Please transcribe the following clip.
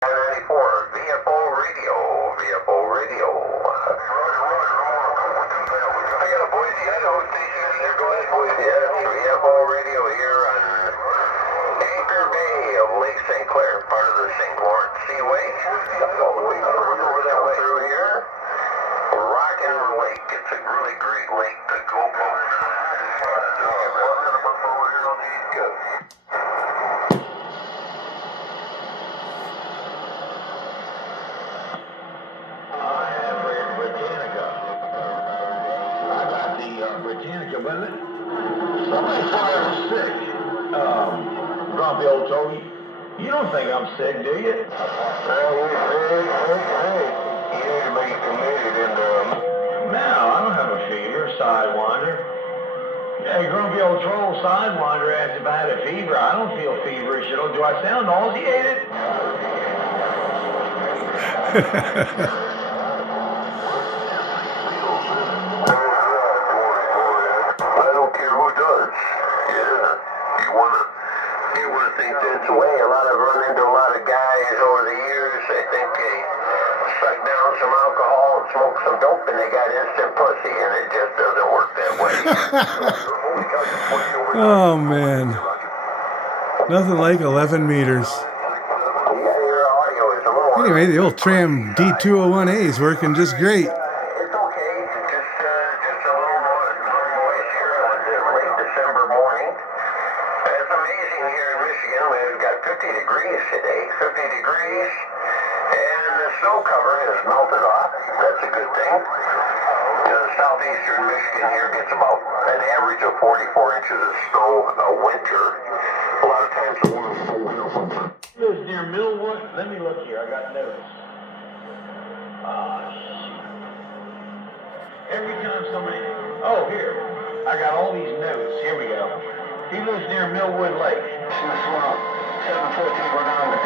94, VFO Radio, VFO Radio. I got a Boise, Idaho station here. Go ahead, Boise. VFO Radio here on Anchor Bay of Lake St. Clair, part of the St. Lawrence Seaway. Through here. Rockin' Lake. It's a really great lake to go boat. Over here on the East Coast. Britannica with it. Somebody fired sick. Grumpy old toady. You don't think I'm sick, do you? Hey. You need to be committed into... No, I don't have a fever, Sidewinder. Hey, grumpy old troll Sidewinder asked if I had a fever. I don't feel feverish at all. Do I sound nauseated? You wanna think that's the way. I've run into a lot of guys over the years. They think they suck down some alcohol and smoke some dope and they got instant pussy, and it just doesn't work that way. Oh man, nothing like 11 meters. Your audio is a little... Anyway, the old Tram D-201A is working just great. It's okay. Just a little noise here on the late December morning. It's amazing here in Michigan. We've got 50 degrees today. 50 degrees. And the snow cover has melted off. That's a good thing. Southeastern Michigan here gets about an average of 44 inches of snow a winter. A lot of times the winter. Lives near Millwood. Let me look here. I got notice. Shoot. Every time somebody... Oh, here. I got all these notes. Here we go. He lives near Millwood Lake. 714 Rhode Island.